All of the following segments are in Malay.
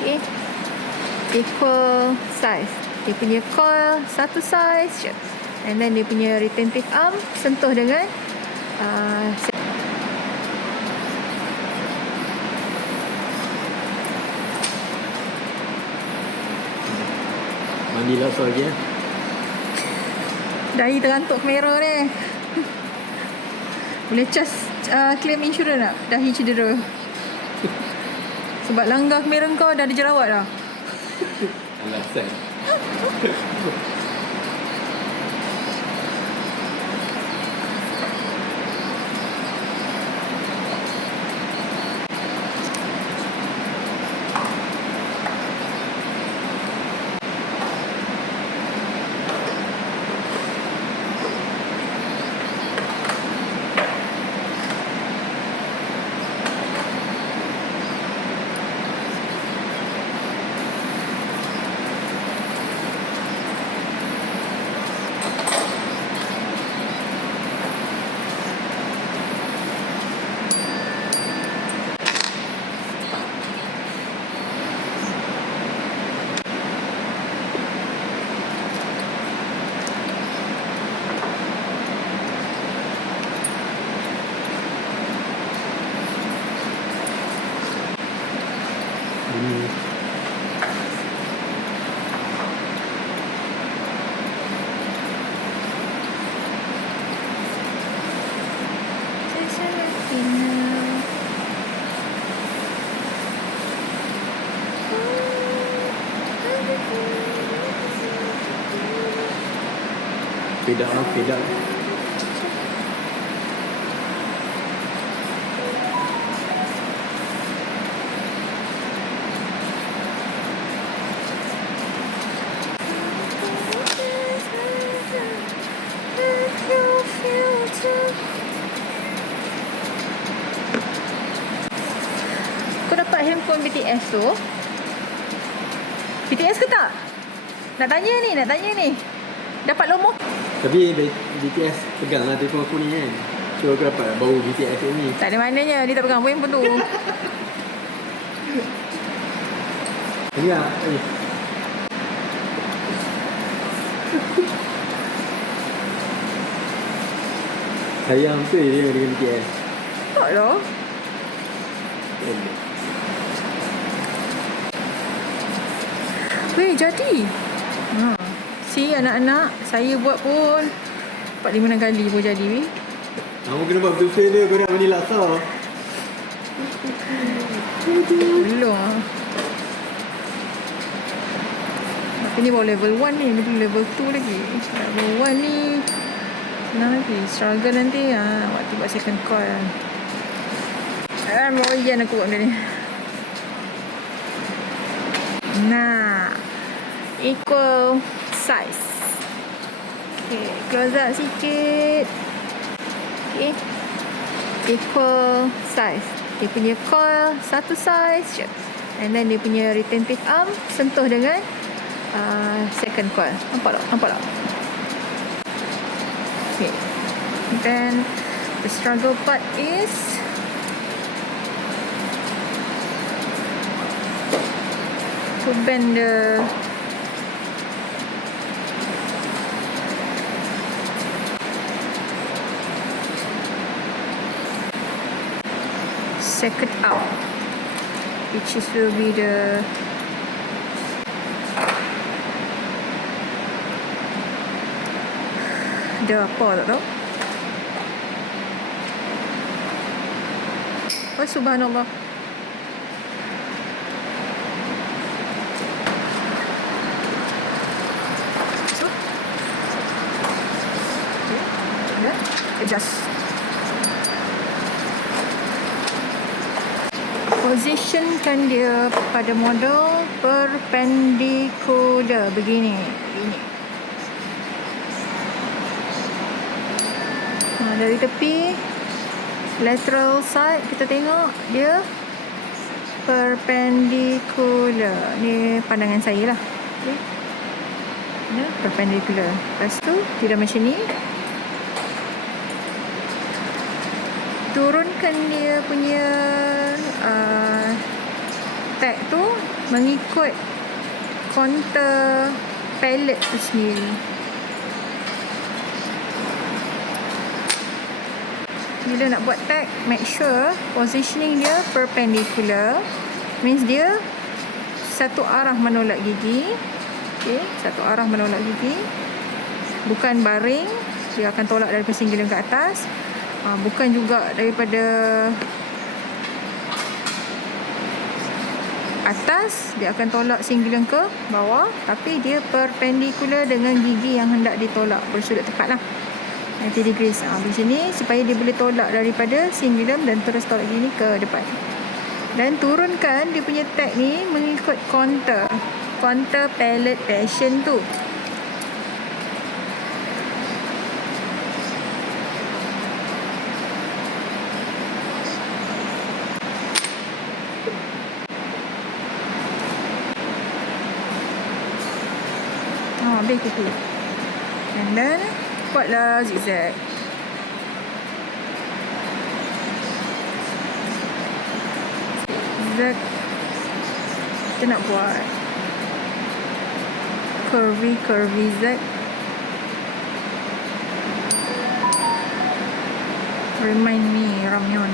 Okay. Equal size. Dia punya coil satu size je. And then dia punya retentive arm sentuh dengan mandi lah lagi ya. dahi terantuk kamera ni. Boleh claim insurans tak? Dahi cedera. Sebab langgar kamera kau dah ada jerawat dah. Alasan. Pedak. Kau dapat handphone BTS tu? BTS ke tak? Nak tanya ni. Dapat lomo? Tapi BTS pegang lah telefon aku ni kan. So aku dapat bau BTS ni. Tak ada maknanya. Dia tak pegang handphone tu. Ya. Sayang tu dia dengan BTS. Tak lah. Weh, jadi. Si anak-anak, saya buat pun 4-5 kali pun jadi weh. Kamu kena buat betul-betul dia. Kau nak mandi laksa. Belum lah. Tapi ni baru level 1 ni. Ni belum level 2 lagi. Level 1 ni senang lagi. Struggle nanti waktu buat second coil. Mau iyan aku buat benda ni. Nah, equal size. Okay, close up sikit. Okay, equal size. Dia punya coil satu size je. And then dia punya retentive arm sentuh dengan second coil. Nampak tak? Okay. Then the struggle part is to bend the second out, which is will be the apa tak tahu. Oh subhanallah. So adjust. Positionkan dia pada model perpendicular begini. Dari tepi lateral side kita tengok dia perpendicular. Ni pandangan saya lah. Okay. Dia perpendicular. Lepas tu tidak macam ni. Turunkan dia punya tag tu mengikut kontur palette tu sendiri. Bila nak buat tag, make sure positioning dia perpendicular, means dia satu arah menolak gigi. Okay, satu arah menolak gigi, bukan baring. Dia akan tolak daripada singgilan ke atas, bukan juga daripada atas, dia akan tolak singgilan ke bawah, tapi dia perpendicular dengan gigi yang hendak ditolak, bersudut tepat lah 90 degrees. Macam ni supaya dia boleh tolak daripada singgilan dan terus tolak gini ke depan. Dan turunkan dia punya tag ni mengikut kontur palette passion tu. Habis tu. And then buatlah zigzag. Zigzag kita nak buat curvy zag. Remind me ramyeon.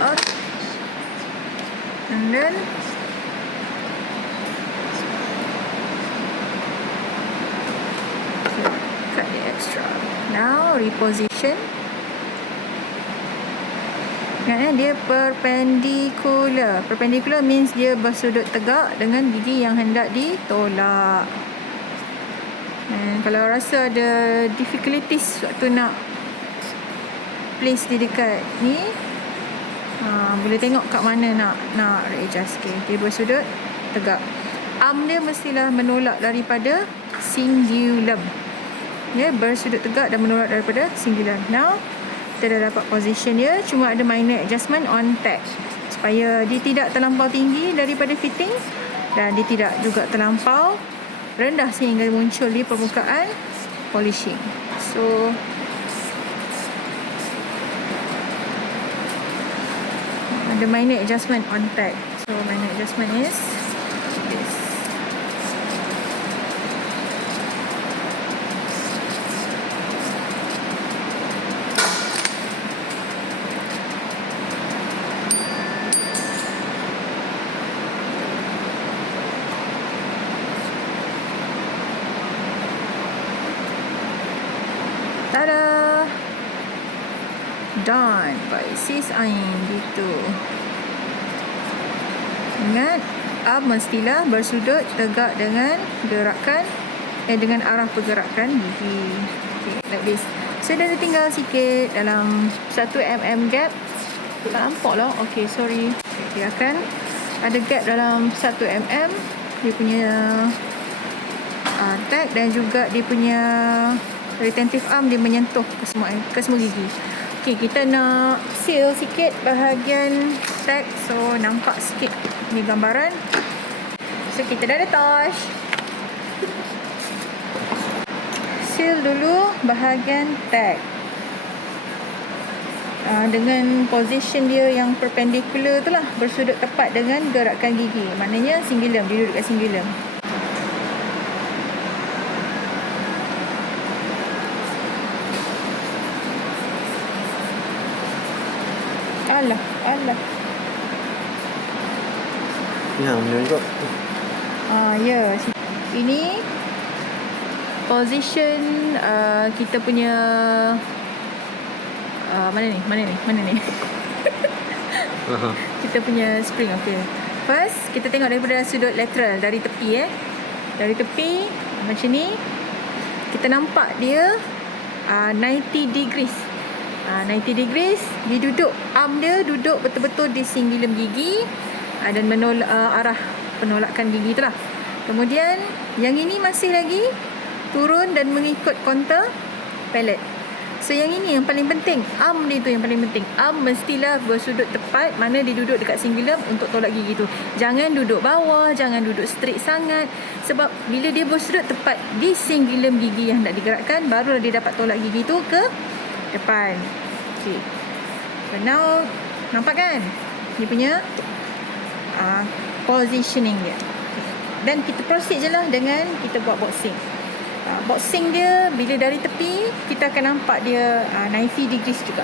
Okay. And then cut the extra. Now reposition. Dia perpendicular. Perpendicular means dia bersudut tegak dengan gigi yang hendak ditolak. Dan kalau rasa ada difficulties waktu nak place dia dekat ni, boleh tengok kat mana nak adjust. Okay, dia bersudut tegak. Arm dia mestilah menolak daripada cingulum. Dia bersudut tegak dan menolak daripada cingulum. Now kita dah dapat position dia, cuma ada minor adjustment on tag supaya dia tidak terlampau tinggi daripada fitting dan dia tidak juga terlampau rendah sehingga muncul di permukaan polishing. So ada minor adjustment on tag. So minor adjustment is this. Tada! Done by Sis Ain gitu. Ingat, arm mestilah bersudut tegak dengan gerakan dengan arah pergerakan gigi. Okay, like this. So dah tinggal sikit dalam 1 mm gap. Tak nampak lah. Okay, sorry. Okay, dia akan ada gap dalam 1 mm. Dia punya tag dan juga dia punya retentive arm, dia menyentuh ke semua gigi. Okay, kita nak seal sikit bahagian tag. So nampak sikit ni gambaran. So kita dah ada touch. Seal dulu bahagian tag dengan position dia yang perpendicular tu lah, bersudut tepat dengan gerakan gigi. Maknanya cingulum, dia duduk kat cingulum. Alah. Ya, benar juga. Ya. Ini position kita punya mana ni? Kita punya spring. Okay. First, kita tengok daripada sudut lateral, dari tepi Dari tepi macam ni. Kita nampak dia 90 degrees. 90 degrees, dia duduk, arm dia duduk betul-betul di cingulum gigi dan menolak arah penolakan gigi tu lah. Kemudian yang ini masih lagi turun dan mengikut kontur palette. So yang ini yang paling penting, arm dia tu yang paling penting. Arm mestilah bersudut tepat mana dia duduk dekat cingulum untuk tolak gigi tu. Jangan duduk bawah, jangan duduk straight sangat. Sebab bila dia bersudut tepat di cingulum gigi yang hendak digerakkan, barulah dia dapat tolak gigi tu ke depan. Okay. So now nampak kan dia punya positioning dia. Okay. Dan kita proceed je lah dengan kita buat boxing. Boxing dia bila dari tepi kita akan nampak dia 90 degrees juga.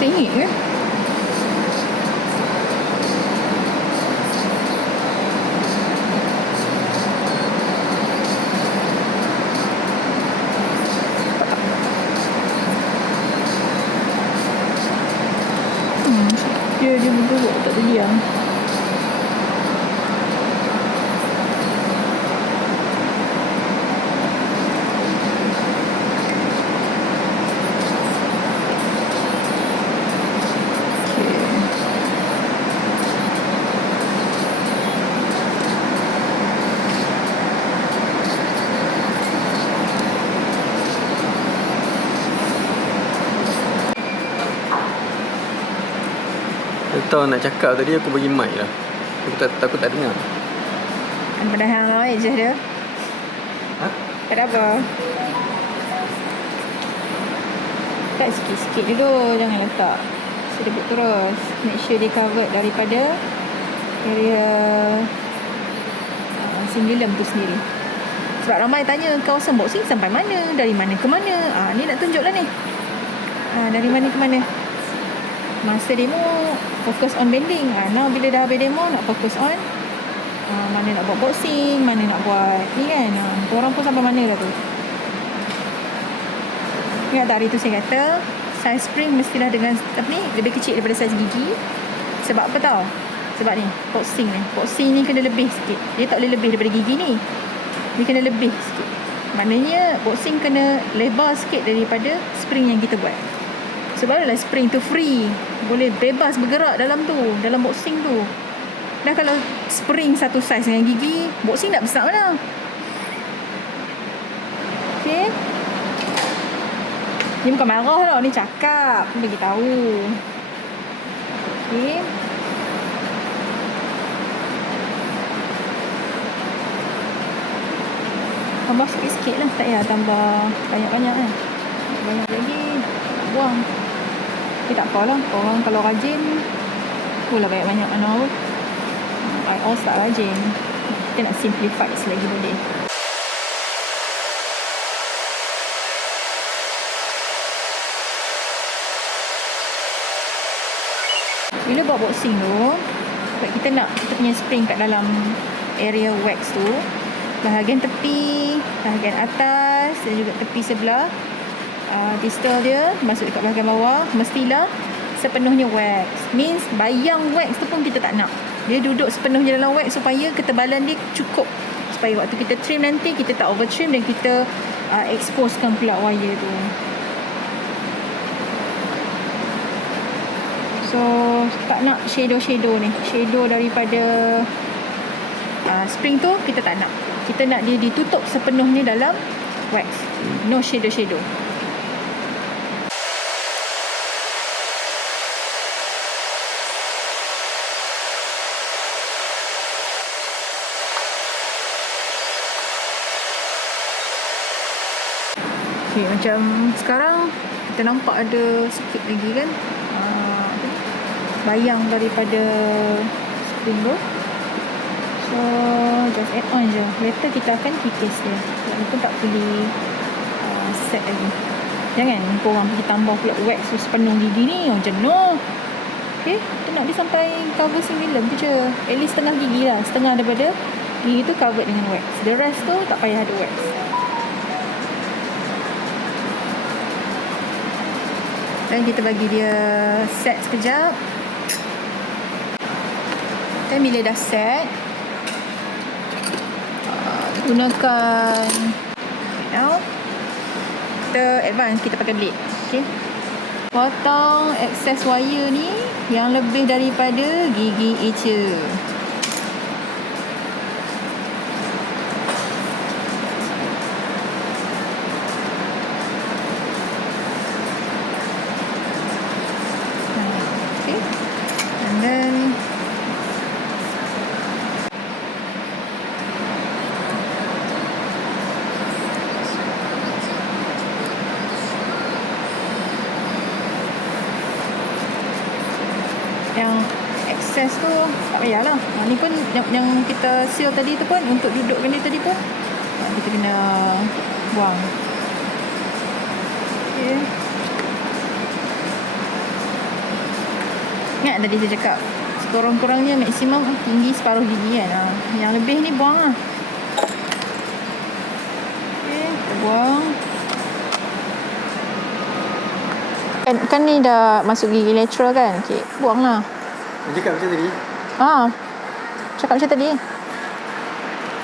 Sengit ke? Dia berduduk tak terdiam. Tahu nak cakap tadi aku bagi mic lah. Aku takut tak dengar. Padahal awak je dia. Ha? Tak ada apa. Cut sikit-sikit dulu. Jangan letak sedikit terus. Make sure dia covered daripada area singulum tu sendiri. Sebab ramai tanya kawasan boxing sampai mana, dari mana ke mana. Ni nak tunjuk lah ni. Dari mana ke mana. Masa demo fokus on bending. Now bila dah habis demo nak fokus on mana nak buat boxing, mana nak buat ni kan. Korang pun sampai mana dah tu. Ingat tak hari tu saya kata size spring mestilah dengan ni lebih kecil daripada size gigi. Sebab apa tau? Sebab ni boxing ni kena lebih sikit. Dia tak boleh lebih daripada gigi ni. Dia kena lebih sikit. Maknanya boxing kena lebar sikit daripada spring yang kita buat. Sebab lah spring tu free, boleh bebas bergerak dalam tu, dalam boxing tu. Dah kalau spring satu saiz dengan gigi, boxing tak besar mana. Okay. Ni bukan marah tau, ni cakap, ni bagi tahu. Okay. Tambah sikit-sikit lah, tak payah tambah banyak-banyak kan. Banyak lagi nak buang. Tapi tak apalah, korang kalau rajin pula banyak-banyak mana. I all tak rajin. Kita nak simplify selagi boleh. Bila buat boxing tu, kita nak kita punya spring kat dalam area wax tu, bahagian tepi, bahagian atas dan juga tepi sebelah, distal dia masuk dekat bahagian bawah mestilah sepenuhnya wax. Means bayang wax tu pun kita tak nak. Dia duduk sepenuhnya dalam wax supaya ketebalan dia cukup. Supaya waktu kita trim nanti kita tak over trim dan kita exposekan pula wire tu. So tak nak shadow ni. Shadow daripada spring tu kita tak nak. Kita nak dia ditutup sepenuhnya dalam wax. No shadow. Okay, macam sekarang kita nampak ada sikit lagi kan bayang daripada spring tu. So just add on je. Later kita akan kikis dia. Walaupun tak fully set lagi. Jangan korang pergi tambah pula wax tu sepenuh gigi ni. Jenuh. Okay, kita nak dia sampai cover sembilan tu je. At least setengah gigi lah. Setengah daripada gigi tu covered dengan wax. The rest tu tak payah ada wax. Dan kita bagi dia set sekejap. Dan bila dah set, gunakan now kita advance, kita pakai blade. Okay, potong excess wire ni yang lebih daripada gigi eca. Okay, and then yang excess tu tak payahlah. Ni pun yang kita seal tadi tu pun untuk dudukkan dia tadi pun kita kena buang. Okay. Ingat tadi saya cakap sekurang-kurangnya maksimum tinggi separuh gigi kan. Yang lebih ni buang lah. Okay, kita buang. Kan ni dah masuk gigi lateral kan. Okay, buang lah. Cakap macam tadi. Cakap macam tadi.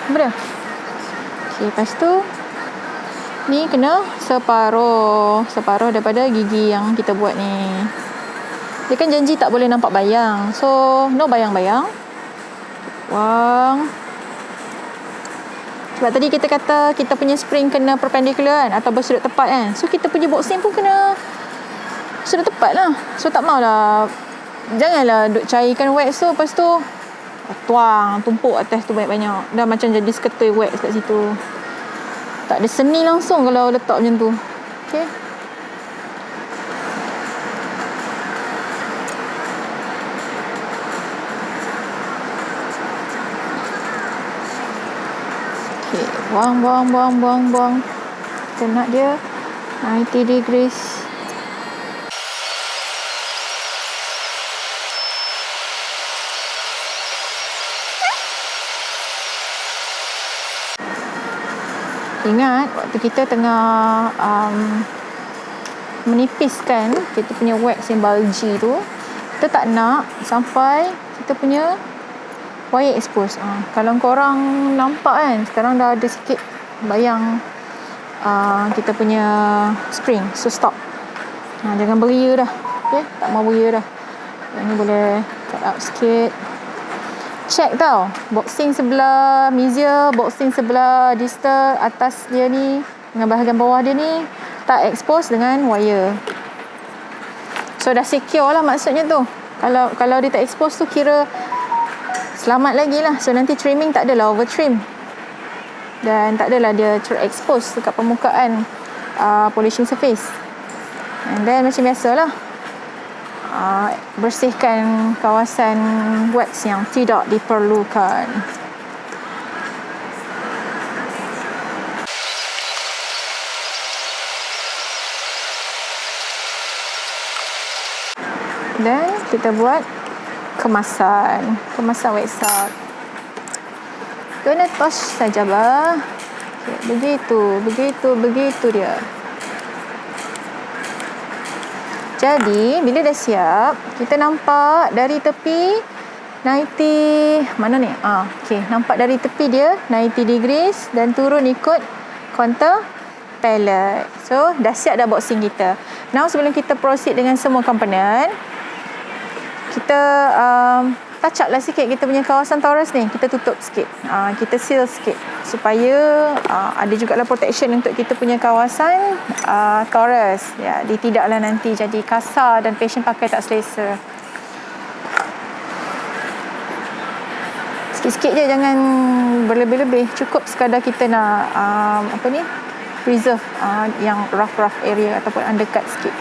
Apa dia? Okay, lepas tu ni kena separuh daripada gigi yang kita buat ni. Dia kan janji tak boleh nampak bayang. So no bayang-bayang. Buang. Sebab tadi kita kata kita punya spring kena perpendicular kan, atau bersudut tepat kan. So kita punya boxing pun kena sudah tepat lah. So tak maulah, janganlah duk cairkan wax tu, lepas tu tuang, tumpuk atas tu banyak-banyak. Dah macam jadi seketui wax kat situ. Tak ada seni langsung kalau letak macam tu. Okay. Okay. Buang. Kita nak dia 90 degrees. Ingat waktu kita tengah menipiskan kita punya wax yang bulgy tu, kita tak nak sampai kita punya wire expose. Kalau korang nampak kan, sekarang dah ada sikit bayang kita punya spring. So stop. Jangan beria dah. Okay? Tak mau beria dah. Yang ni boleh cut out sikit. Check tau, boxing sebelah mizia, boxing sebelah distal atas dia ni dengan bahagian bawah dia ni tak expose dengan wire. So dah secure lah maksudnya tu. Kalau dia tak expose tu kira selamat lagi lah. So nanti trimming tak adalah over trim. Dan tak adalah dia ter-expose dekat permukaan polishing surface. And then macam biasalah, bersihkan kawasan wax yang tidak diperlukan. Dan kita buat kemasan wax art. Kena touch saja bah. Okay, begitu dia. Jadi, bila dah siap, kita nampak dari tepi 90, mana ni? Okay, nampak dari tepi dia 90 degrees dan turun ikut contour palette. So, dah siap dah boxing kita. Now, sebelum kita proceed dengan semua komponen, kita touch up lah sikit kita punya kawasan torus ni. Kita tutup sikit. Kita seal sikit supaya ada jugalah protection untuk kita punya kawasan torus. Ya, dia tidaklah nanti jadi kasar dan patient pakai tak selesa. Sikit-sikit je, jangan berlebih-lebih. Cukup sekadar kita nak preserve yang rough area ataupun undercut sikit.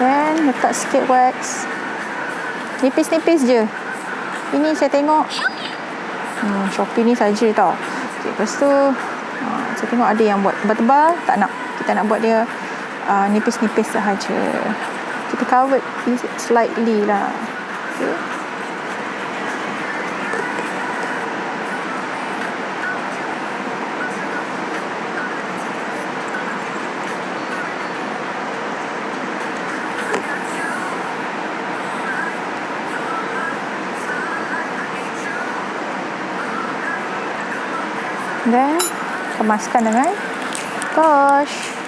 Dan letak sikit wax. Nipis-nipis je. Ini saya tengok Shopee ni saja tau. Okay, lepas tu saya tengok ada yang buat tebal-tebal. Tak nak. Kita nak buat dia nipis-nipis sahaja. Kita cover slightly lah. Okay. Dan kemaskan dengan gouache.